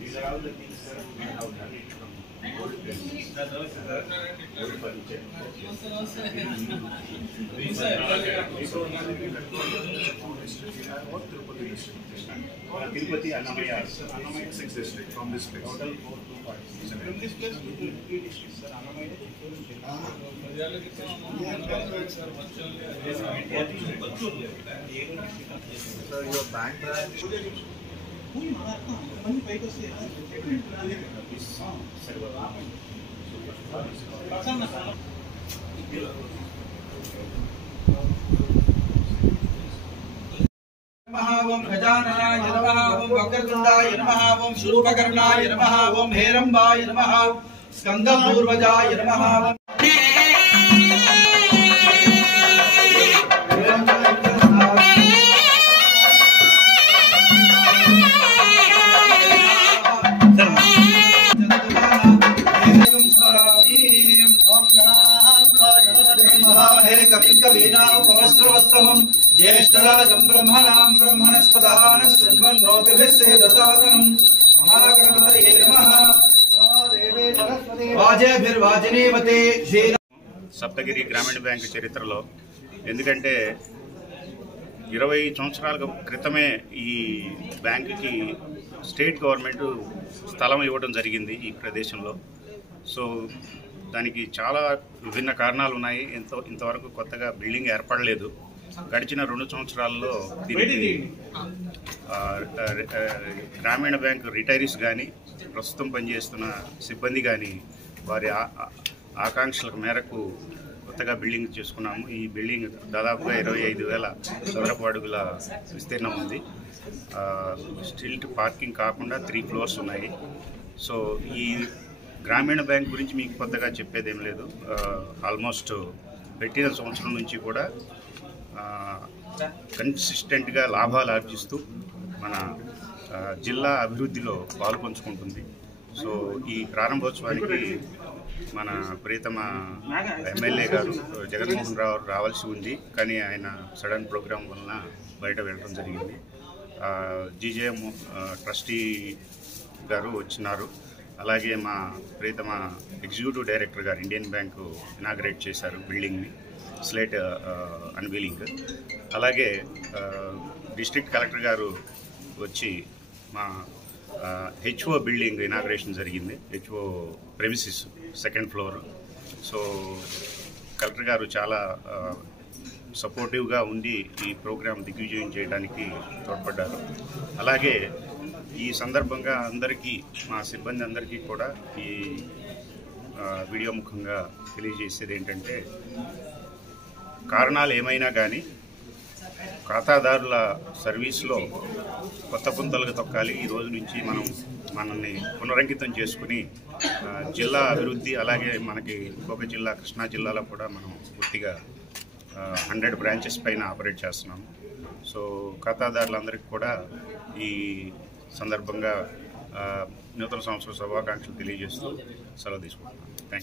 These are all the things that we have done it from old business. Old furniture. Tirupati Annamaya. Annamaya 6 district from this place. Total 4 2 From this place we do 3 districts, sir. Annamaya. Sir, your bank branch. ओम गजाननाय नमः ओम वक्रतुंडाय नमः ओम शूर्पकर्णाय नमः ओम हेरंबाय नमः स्कंदपूर्वजाय नमः कविकवीनामुपवस्त्रवस्तमं ज्येष्ठराजं ब्रह्मणां ब्रह्मणस्पदान शृण्वन्नोतिभिस्सेदसादनं महागणपतये नमः वाजेभिर्वाजिनीवते श्री సప్తగిరి గ్రామీణ bank చరిత్రలో ఎందుకంటే 20 సంవత్సరాల క్రితమే ఈ బ్యాంకుకి స్టేట్ గవర్నమెంట్ స్థలం ఇవ్వడం జరిగింది ఈ ప్రదేశంలో. సో దానికి చాలా విభిన్న కారణాలు ఉన్నాయి. ఇంతవరకు కొత్తగా బిల్డింగ్ ఏర్పడలేదు. గడిచిన 2 సంవత్సరాల్లో దీనికి గ్రామీణ బ్యాంకు రిటైరీస్ కానీ ప్రస్తుతం పనిచేస్తున్న సిబ్బంది కానీ వారి ఆకాంక్షల మేరకు కొత్తగా బిల్డింగ్ చేసుకున్నాము. ఈ బిల్డింగ్ దాదాపుగా 25,000 చదరపు అడుగుల విస్తీర్ణం ఉంది. స్టిల్ట్ పార్కింగ్ కాకుండా 3 ఫ్లోర్స్ ఉన్నాయి. సో ఈ గ్రామీణ బ్యాంక్ గురించి మీకు కొత్తగా చెప్పేదేం లేదు. ఆల్మోస్ట్ పెట్టిన సంవత్సరం నుంచి కూడా కన్సిస్టెంట్గా లాభాలు ఆర్జిస్తూ మన జిల్లా అభివృద్ధిలో పాల్పంచుకుంటుంది. సో ఈ ప్రారంభోత్సవానికి మన ప్రియతమ ఎమ్మెల్యే గారు జగన్మోహన్ రావు రావాల్సి ఉంది, కానీ ఆయన సడన్ ప్రోగ్రాం వలన బయట వెళ్ళడం జరిగింది. జీజేఎం ట్రస్టీ గారు వచ్చినారు. అలాగే మా ప్రియతమ ఎగ్జిక్యూటివ్ డైరెక్టర్ గారు ఇండియన్ బ్యాంకు ఇనాగ్రేట్ చేశారు బిల్డింగ్ని, స్లేట్ అన్వీలింగ్. అలాగే డిస్ట్రిక్ట్ కలెక్టర్ గారు వచ్చి మా హెచ్ఓ బిల్డింగ్ ఇనాగ్రేషన్ జరిగింది. HO premises 2nd floor. So collector గారు చాలా సపోర్టివ్గా ఉండి ఈ ప్రోగ్రాం దిగ్విజయం చేయడానికి తోడ్పడ్డారు. అలాగే ఈ సందర్భంగా అందరికీ, మా సిబ్బంది అందరికీ కూడా ఈ వీడియో ముఖంగా తెలియజేసేది ఏంటంటే, కారణాలు ఏమైనా కానీ ఖాతాదారుల సర్వీస్లో కొత్త పుంతలకు తొక్కాలి. ఈ రోజు నుంచి మనల్ని పునరంకితం చేసుకుని జిల్లా అభివృద్ధి, అలాగే మనకి ఇంకొక జిల్లా కృష్ణా జిల్లాలో కూడా మనం పూర్తిగా 100 బ్రాంచెస్ పైన ఆపరేట్ చేస్తున్నాము. సో ఖాతాదారులందరికీ కూడా ఈ సందర్భంగా నూతన సంవత్సర శుభాకాంక్షలు తెలియజేస్తూ సెలవు తీసుకుంటున్నాను. Thank you.